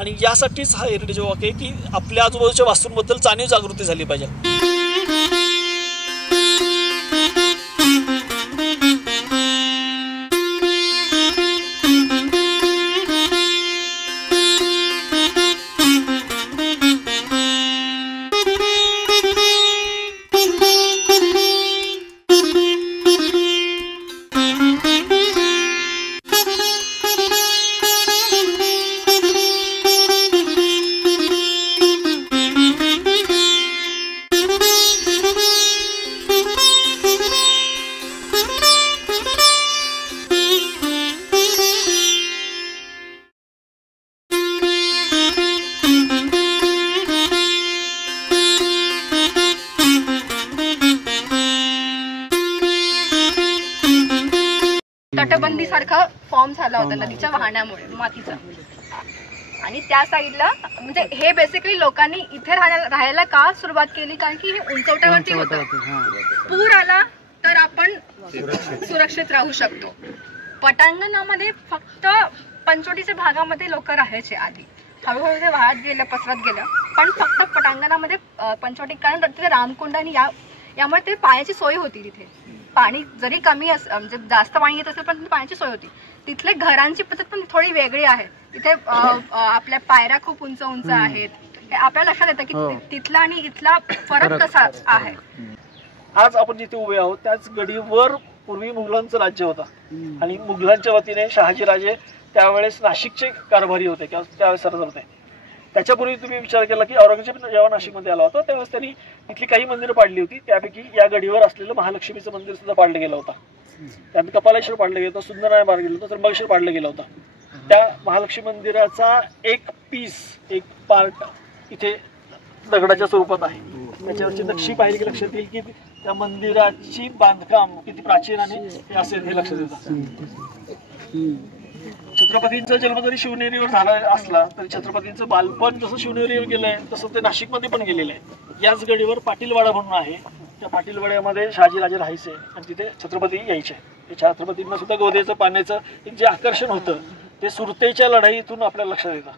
आणि यासाठीच हा हेरिटेज वॉक आहे की आपल्या आजूबाजूच्या वास्तूंबद्दल जाणीव जागृती झाली पाहिजे. तटबंदी सारखा फॉर्म झाला होता नदीच्या वाहण्यामुळे मातीचा. आणि त्या साईडला म्हणजे हे बेसिकली लोकांनी इथे राहायला का सुरुवात केली, कारण की हे उंचवट्यावरती होतं. पूर आला तर आपण सुरक्षित राहू शकतो. पटांगणामध्ये फक्त पंचवटीच्या भागामध्ये लोक राहायचे आधी, हळूहळू ते वाहत गेलं, पसरत गेलं. पण फक्त पटांगणामध्ये पंचवटी, कारण तिथे रामकुंड आणि यामुळे ते पाण्याची सोय होती. तिथे पाणी जरी कमी म्हणजे जास्त पाणी येत असेल पण पाण्याची सोय होती. तिथले घरांची पद्धत पण थोडी वेगळी आहे. तिथे आपल्या पायऱ्या खूप उंच उंच आहेत. हे आपल्या लक्षात येतं की तिथला आणि इथला फरक कसा आहे. आज आपण जिथे उभे आहोत त्याच गडीवर पूर्वी मुघलांचं राज्य होतं आणि मुघलांच्या वतीने शहाजीराजे त्यावेळेस नाशिकचे कारभारी होते किंवा त्यावेळेस सरदार होते. त्याच्यापूर्वी तुम्ही विचार केला की औरंगजेब जेव्हा नाशिकमध्ये आला होता त्यावेळेस त्यांनी इथली काही मंदिरं पाडली होती. त्यापैकी या गडीवर असलेलं महालक्ष्मीचं मंदिर सुद्धा पाडलं गेलं होतं. त्यात कपालेश्वर पाडलं गेलं होतं, सुंदरनारायण पाडलं गेलं होतं, त्र्यंबकेश्वर पाडलं गेलं होतं. त्या महालक्ष्मी मंदिराचा एक पीस, एक पार्ट इथे दगडाच्या स्वरूपात आहे. त्याच्यावरची नक्षी पाहिली की लक्षात येईल की त्या मंदिराची बांधकाम किती प्राचीन आणि हे असेल हे लक्षात येतं. छत्रपतींचा जन्म जरी शिवनेरीवर झाला असला तरी छत्रपतींचं बालपण जसं शिवनेरीवर गेलंय तसं ते नाशिकमध्ये पण गेलेलं आहे. याच गडीवर पाटीलवाडा म्हणून आहे. त्या पाटीलवाड्यामध्ये शहाजीराजे राहायचे आणि तिथे छत्रपती यायचे. छत्रपतींना सुद्धा गोदेचं पाण्याचं एक जे आकर्षण होतं ते सुरतेच्या लढाईतून आपल्याला लक्षात येतं.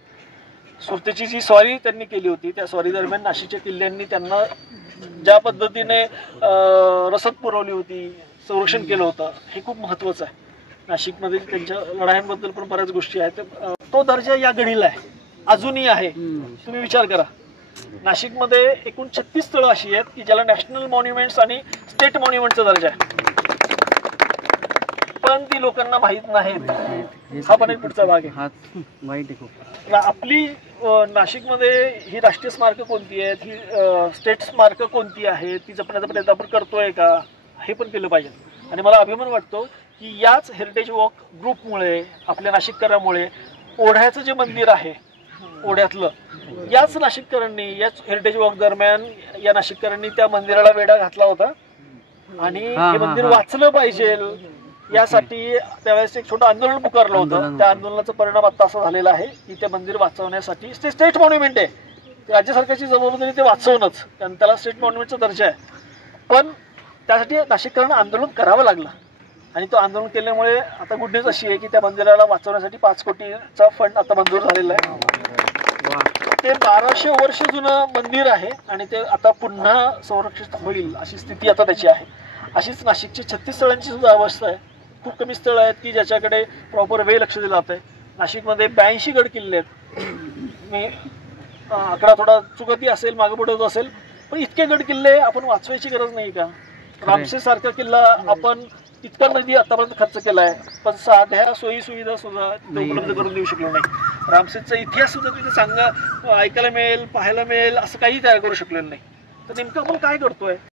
सुरतेची जी स्वारी त्यांनी केली होती त्या स्वारी दरम्यान नाशिकच्या किल्ल्यांनी त्यांना ज्या पद्धतीने रसद पुरवली होती, संरक्षण केलं होतं, हे खूप महत्त्वाचं आहे. नाशिकमध्ये त्यांच्या लढायांबद्दल पण बऱ्याच गोष्टी आहेत. तो दर्जा या गडीला आहे, अजूनही आहे. तुम्ही विचार करा, नाशिकमध्ये एकूण 36 स्थळं अशी आहेत की ज्याला नॅशनल मॉन्युमेंट्स आणि स्टेट मॉन्युमेंटचा दर्जा आहे, पण ती लोकांना माहीत नाहीत. हा पण एक पुढचा भाग आहे. आपली नाशिकमध्ये ही राष्ट्रीय स्मारकं कोणती आहेत, ही स्टेट स्मारकं कोणती आहेत, ती जपण्याचा प्रयत्न आपण करतोय का, हे पण केलं पाहिजे. आणि मला अभिमान वाटतो की याच हेरिटेज वॉक ग्रुपमुळे, आपल्या नाशिककरांमुळे ओढ्याचं जे मंदिर आहे ओढ्यातलं, याच नाशिककरांनी याच हेरिटेज वॉक दरम्यान या नाशिककरांनी त्या मंदिराला वेढा घातला होता आणि हे मंदिर वाचलं पाहिजे यासाठी त्यावेळेस एक छोटं आंदोलन पुकारलं होतं. त्या आंदोलनाचा परिणाम आता असा झालेला आहे की ते मंदिर वाचवण्यासाठी ते स्टेट मॉन्युमेंट आहे, राज्य सरकारची जबाबदारी ते वाचवणंच, कारण त्याला स्टेट मॉन्युमेंटचा दर्जा आहे. पण त्यासाठी नाशिककरांना आंदोलन करावं लागलं आणि तो आंदोलन केल्यामुळे आता गुड न्यूज अशी आहे की त्या मंदिराला वाचवण्यासाठी 5 कोटीचा फंड आता मंजूर झालेला आहे. ते 1200 वर्ष जुनं मंदिर आहे आणि ते आता पुन्हा संरक्षित होईल अशी स्थिती आता त्याची आहे. अशीच नाशिकची 36 स्थळांची सुद्धा अवस्था आहे. खूप कमी स्थळं आहेत की ज्याच्याकडे प्रॉपर वे लक्ष दिलं जात आहे. नाशिकमध्ये 82 गड किल्ले आहेत. मी आकडा थोडा चुकती असेल, मागे पुढे असेल, पण इतके गड किल्ले आपण वाचवायची गरज नाही का? रामशेर सारखा किल्ला आपण इतका निधी आतापर्यंत खर्च केलाय पण साध्या सोयी सुविधा सुद्धा उपलब्ध करून देऊ शकलो नाही. रामशेरचा इतिहास सुद्धा तिथे सांगा ऐकायला मिळेल, पाहायला मिळेल असं काही तयार करू शकलेलं नाही. तर नेमकं आपण काय करतोय?